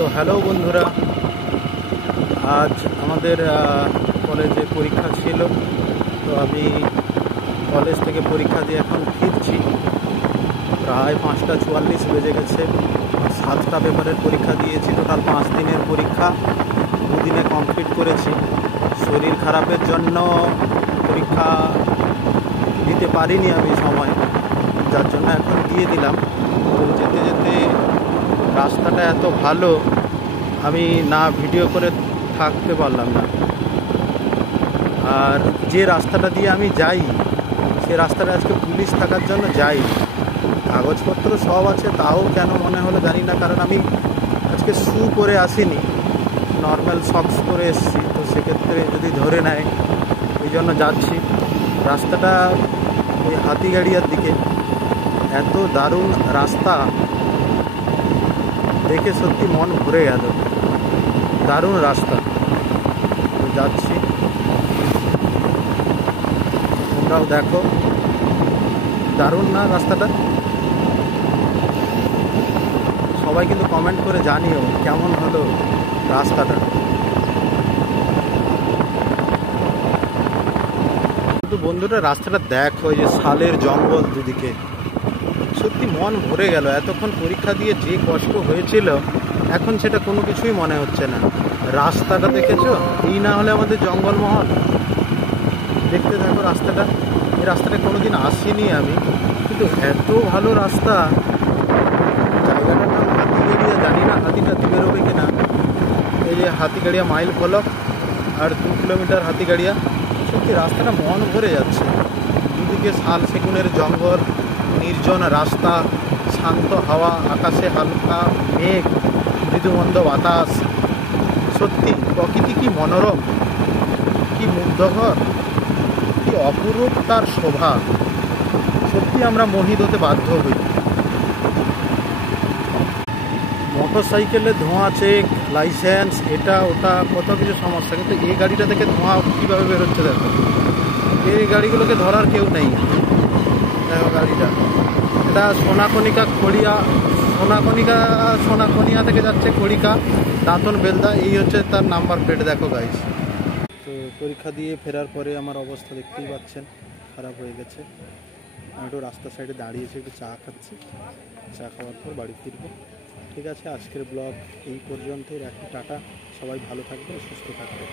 তো হ্যালো বন্ধুরা, আজ আমাদের কলেজে পরীক্ষা ছিল। তো আমি কলেজ থেকে পরীক্ষা দিয়ে এখন ফিরছি। প্রায় 5:44 বেজে গেছে। 7টা পেপারের পরীক্ষা দিয়েছি। টোটাল 5 দিনের পরীক্ষা 2 দিনে কমপ্লিট করেছি। শরীর খারাপের জন্য পরীক্ষা দিতে পারিনি আমি সময়, যার জন্য এখন দিয়ে দিলাম। তো যেতে যেতে রাস্তাটা এত ভালো, আমি না ভিডিও করে থাকতে পারলাম না। আর যে রাস্তাটা দিয়ে আমি যাই, সে রাস্তাটা আজকে পুলিশ থাকার জন্য যাই। কাগজপত্র সব আছে, তাও কেন মনে হলো জানি না, কারণ আমি আজকে শ্যু পরে আসিনি, নর্মাল সক্স পরে এসেছি। তো সেক্ষেত্রে যদি ধরে নেয়, ওই জন্য যাচ্ছি। রাস্তাটা ওই হাতিগাড়িয়ার দিকে, এত দারুণ রাস্তা দেখে সত্যি মন ভরে গেল। দারুণ রাস্তা, যাচ্ছি, তোমরাও দেখো। দারুণ না রাস্তাটা? সবাই কিন্তু কমেন্ট করে জানিও কেমন হলো রাস্তাটা। কিন্তু বন্ধুরা, রাস্তাটা দেখো, যে শালের জঙ্গল দুদিকে, সত্যি মন ভরে গেল। এতক্ষণ পরীক্ষা দিয়ে যে কষ্ট হয়েছিল, এখন সেটা কোনো কিছুই মনে হচ্ছে না। রাস্তাটা দেখেছো? এই না হলে আমাদের জঙ্গলমহল। দেখতে থাকো রাস্তাটা। এই রাস্তাটা কোনোদিন আসিনি আমি, কিন্তু এত ভালো রাস্তা। জায়গাটার নাম হাতিগাড়িয়া, জানি না হাতিটা বেরোবে কিনা। এই যে হাতিগাড়িয়া মাইল ফলক, আর 2 কিলোমিটার হাতিগাড়িয়া। সত্যি রাস্তাটা মন ভরে যাচ্ছে। দুদিকে শাল সেগুনের জঙ্গল, নির্জন রাস্তা, শান্ত হাওয়া, আকাশে হালকা মেঘ, মৃদুমন্দ বাতাস। সত্যি প্রকৃতি কি মনোরম, কি মুগ্ধকর, কি অপরূপ তার শোভা। সত্যি আমরা মোহিত হতে বাধ্য হই। মোটর সাইকেলে ধোঁয়া চেক, লাইসেন্স, এটা ওটা কত কিছু সমস্যা, কিন্তু এই গাড়িটা থেকে ধোঁয়া কীভাবে বেরোচ্ছে দেখো। এই গাড়িগুলোকে ধরার কেউ নেই। দেখো গাড়িটা, এটা সোনাকনিয়া থেকে যাচ্ছে খড়িকা, দাঁতন, বেলদা, এই হচ্ছে তার নাম্বার প্লেট। দেখো গাইস। তো পরীক্ষা দিয়ে ফেরার পরে আমার অবস্থা দেখতেই পাচ্ছেন, খারাপ হয়ে গেছে। আমি একটু রাস্তার সাইডে দাঁড়িয়েছি, একটু চা খাচ্ছি। চা খাওয়ার পর বাড়ি ফিরবো। ঠিক আছে, আজকের ব্লগ এই পর্যন্তই রাখি। টাটা, সবাই ভালো থাকবে, সুস্থ থাকবে।